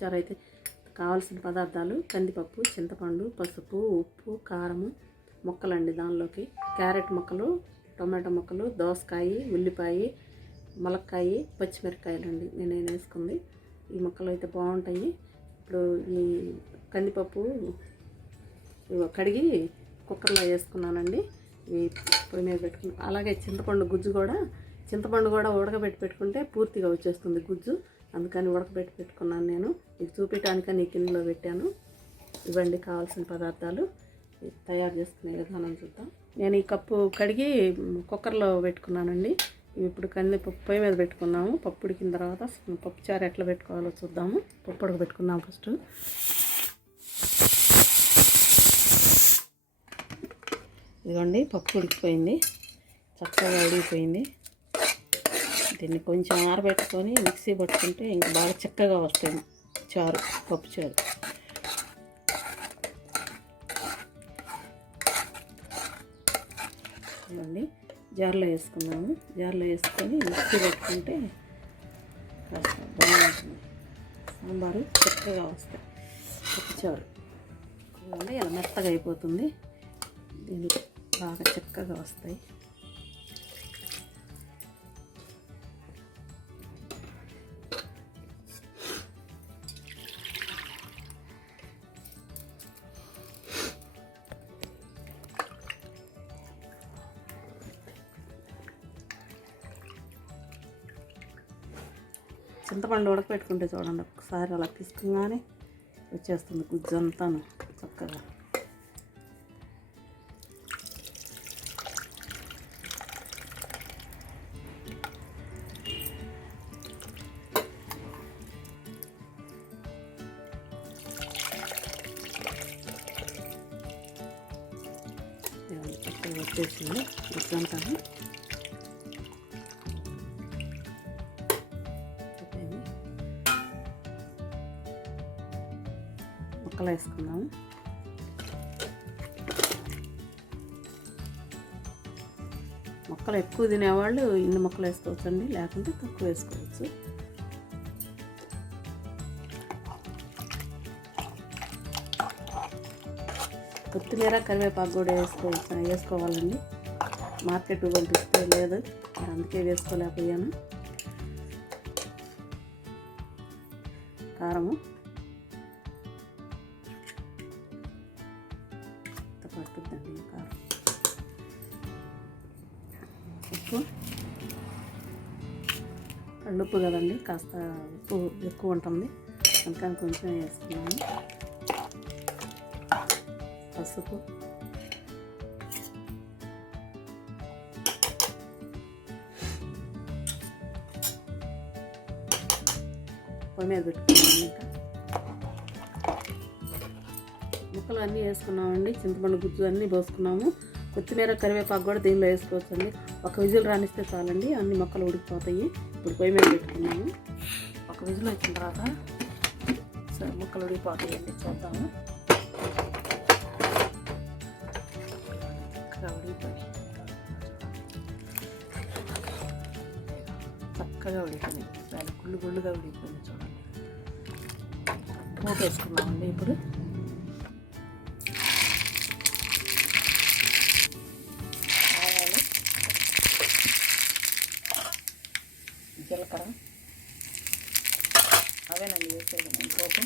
పప్పుచారు అయితే కావాల్సిన పదార్థాలు కందిపప్పు చింతపండు పసుపు ఉప్పు కారము ముక్కలండి దానిలోకి. క్యారెట్ ముక్కలు టొమాటో ముక్కలు దోసకాయ ఉల్లిపాయ ములక్కాయ పచ్చిమిరపకాయలు అండి నేను వేసుకుంది. ఈ ముక్కలు అయితే బాగుంటాయి. ఇప్పుడు ఈ కందిపప్పు కడిగి కుక్కర్లో వేసుకున్నానండి. ఇవి పొయ్యి మీద పెట్టుకున్నాను అలాగే చింతపండు గుజ్జు కూడా చింతపండు కూడా ఉడకబెట్టి పెట్టుకుంటే పూర్తిగా వచ్చేస్తుంది గుజ్జు. అందుకని ఉడకబెట్టి పెట్టుకున్నాను నేను. ఇది చూపించడానికని ఈ కిందలో పెట్టాను. ఇవ్వండి కావాల్సిన పదార్థాలు. తయారు చేసుకునే విధానం చూద్దాం. నేను ఈ కప్పు కడిగి కుక్కర్లో పెట్టుకున్నానండి. ఇప్పుడు కంది పప్పు పొయ్యి మీద పెట్టుకున్నాము. పప్పు ఉడికిన తర్వాత పప్పు చారు ఎట్లా పెట్టుకోవాలో చూద్దాము. పప్పు ఉడకబెట్టుకుందాం ఫస్ట్. ఇదిగోండి పప్పు ఉడికిపోయింది. చక్కగా ఉడికిపోయింది. దీన్ని కొంచెం ఆరబెట్టుకొని మిక్సీ పట్టుకుంటే ఇంకా బాగా చక్కగా వస్తుంది చారు పప్పు చారు. చూడండి జార్లో వేసుకున్నాము. జార్లో వేసుకొని మిక్సీ పెట్టుకుంటే కాస్త బాగుంటుంది. సాంబారు చక్కగా వస్తాయి. పప్పు చారు. ఇదిగోండి ఇలా మెత్తగా అయిపోతుంది. దీనికి బాగా చక్కగా వస్తాయి. చింతపండు ఉడకపెట్టుకుంటే చూడండి ఒకసారి అలా పిసుకుగానే వచ్చేస్తుంది గుజ్జు అంతాను చక్కగా. చక్కగా వచ్చేసింది గుజ్జు అంతాను ముక్కలు వేసుకుందాం. మొక్కలు ఎక్కువ తినేవాళ్ళు ఇన్ని మొక్కలు వేసుకోవచ్చు అండి లేకుంటే తక్కువ వేసుకోవచ్చు. కొత్తిమీర కరివేపాకు కూడా వేసుకోవచ్చు వేసుకోవాలండి. మార్కెట్ పంపిస్తే లేదు అందుకే వేసుకోలేకపోయాను. కారము. పట్టుద్దండి ఈ కారం ఉప్పు కళ్ళుప్పు కదండి కాస్త ఉప్పు ఎక్కువ ఉంటుంది. అందుకని కొంచెం వేసుకున్నాను పసుపు. పొయ్యి మీద పెట్టుకున్నాను ఇంకా. ముక్కలు అన్నీ వేసుకున్నామండి చింతపండు గుజ్జు అన్నీ పోసుకున్నాము. కొత్తిమీర కరివేపాకు కూడా దీనిలో వేసుకోవచ్చండి. ఒక విజిల్ రానిస్తే చాలండి అన్ని మొక్కలు ఉడికిపోతాయి. ఇప్పుడు పొయ్యి మీద పెట్టుకున్నాము. ఒక విజిల్ వచ్చిన తర్వాత సరే మొక్కలు ఉడికిపోతాయండి చూద్దాము. చక్కగా ఉడికిపోయి చక్కగా చాలా గుళ్ళు గుళ్ళుగా ఉడికిపోయింది చూడండి. మూత వేసుకున్నామండి ఇప్పుడు. జీలకర్ర